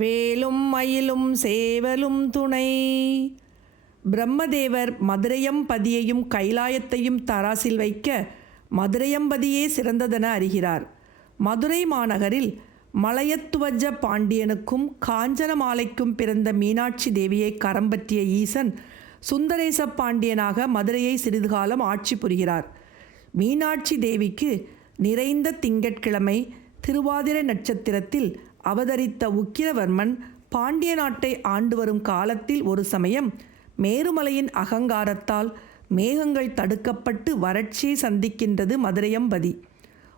வேலும் மயிலும் சேவலும் துணை. பிரம்மதேவர் மதுரையம்பதியையும் கைலாயத்தையும் தராசில் வைக்க மதுரையம்பதியே சிறந்ததென அறிகிறார். மதுரை மாநகரில் மலையத்துவஜ பாண்டியனுக்கும் காஞ்சனமாலைக்கும் பிறந்த மீனாட்சி தேவியை கரம் பற்றிய ஈசன் சுந்தரேச பாண்டியனாக மதுரையை சிறிது காலம் ஆட்சி புரிகிறார். மீனாட்சி தேவிக்கு நிறைந்த திங்கட்கிழமை திருவாதிரை நட்சத்திரத்தில் அவதரித்த உக்கிரவர்மன் பாண்டிய நாட்டை ஆண்டு வரும் காலத்தில் ஒரு சமயம் மேருமலையின் அகங்காரத்தால் மேகங்கள் தடுக்கப்பட்டு வறட்சியை சந்திக்கின்றது மதுரையம்பதி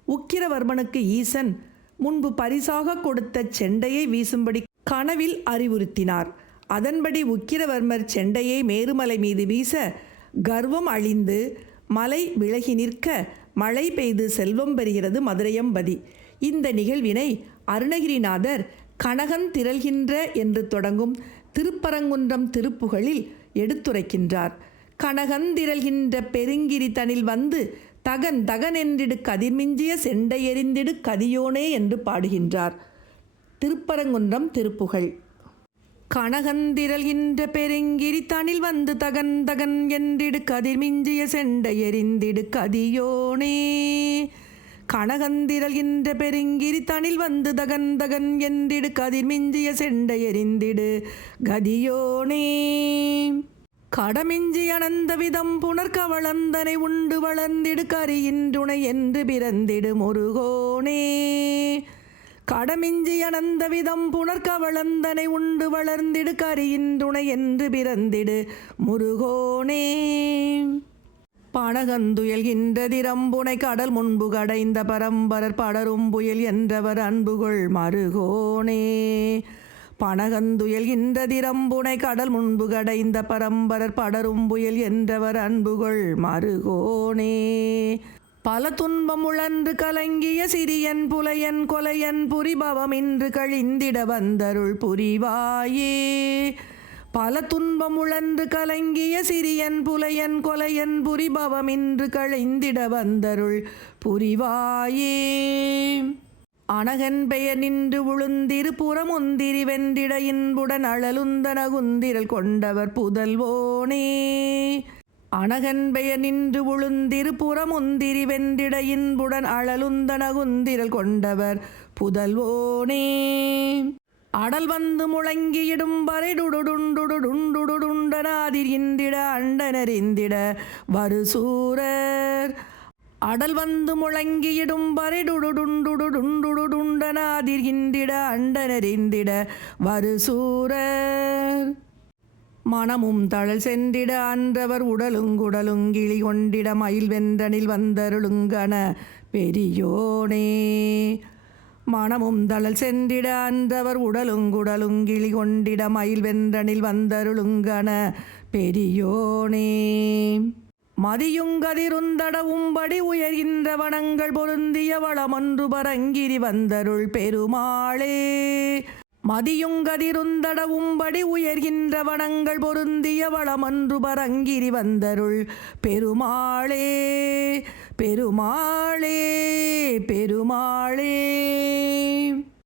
உக்கிரவர்மனுக்கு ஈசன் முன்பு பரிசாக கொடுத்த செண்டையை வீசும்படி கனவில் அறிவுறுத்தினார். அதன்படி உக்கிரவர்மர் செண்டையை மேருமலை மீது வீச கர்வம் அழிந்து மலை விலகி நிற்க மழை பெய்து செல்வம் பெறுகிறது மதுரையம்பதி இந்த நிகழ்வினை அருணகிரிநாதர் கனகன் திரள்கின்ற என்று தொடங்கும் திருப்பரங்குன்றம் திருப்புகளில் எடுத்துரைக்கின்றார். கனகந்திரள்கின்ற பெருங்கிரி தனில் வந்து தகன் தகன் என்றிடு கதிர்மிஞ்சிய செண்டை எறிந்திடு கதியோனே என்று பாடுகின்றார். திருப்பரங்குன்றம் திருப்புகழ் கனகந்திரள்கின்ற பெருங்கிரி தனில் வந்து தகன் தகன் என்றிடு கதிர்மிஞ்சிய செண்டை எறிந்திடு கதியோனே கனகந்திரள்கின்ற பெருங்கிரி தனில் வந்து தகன் தகன் என்றிடு கதிர்மிஞ்சிய செண்டை எறிந்திடு கதியோனே கடமிஞ்சி அனந்த விதம் புனர்கவளந்தனை உண்டு வளர்ந்திடு கரியின்றுணை என்று பிறந்திடு முருகோனே கடமிஞ்சி அனந்த விதம் புனர்கவளந்தனை உண்டு வளர்ந்திடு கரியின்றுணை என்று பிறந்திடு முருகோனே பணகந்துயல்கின்ற திறம்புனை கடல் முன்பு கடைந்த பரம்பரர் படரும் புயல் என்றவர் அன்புகள் மருகோனே பணகந்துயல்கின்ற திறம்புனை கடல் முன்பு கடைந்த பரம்பரர் படரும் புயல் என்றவர் அன்புகள் மருகோனே பல துன்பம் உழன்று கலங்கிய சிறியன் புலையன் கொலையன் புரிபவம் இன்று கழிந்திட வந்தருள் புரிவாயே. பல துன்பம் உழன்று கலங்கிய சிறியன் புலையன் கொலையன் புரிபவம் இன்று கழிந்திட வந்தருள் புரிவாயே. அணகன் பெயர் நின்று உளுந்திரு புறமுந்திரி வெந்திட இன்புடன் அழலுந்தன குந்திரல் கொண்டவர் புதல்வோனே. அணகன் பெயர் நின்று உளுந்திரு புறமுந்திரி வெந்திட இன்புடன் அழலுந்தன கொண்டவர் புதல்வோனே. அடல் வந்து முழங்கியிடும் வரைடுடுடுண்டுடுண்டுடுண்டுண்டனாதிர் இந்திட அண்டனறிந்திட வருசூரர் அடல் வந்து முழங்கியிடும் வரைடுடுடுண்டுடுண்டுடுண்டுண்டனாதிர்கின்றிட அண்டனறிந்திட வருசூரர் மனமும் தழல் சென்றிட அன்றவர் உடலுங்குடலுங்கிளி கொண்டிட மயில் வென்றனில் வந்தருளுங்கன பெரியோனே மனமும் தளல் சென்றிட அந்தவர் உடலுங்குடலுங்கிளி கொண்டிட மயில் வென்றனில் வந்தருளுங்கன பெரியோனே. மதியுங்கதிருந்தடவும்படி உயர்கின்ற வனங்கள் பொருந்திய வளமொன்று பரங்கிரி வந்தருள் பெருமாளே. மதியுங்கதிருந்தடவும்படி உயர்கின்ற வனங்கள் பொருந்திய வளமன்று பரங்கிரி வந்தருள். பெருமாளே பெருமாளே பெருமாளே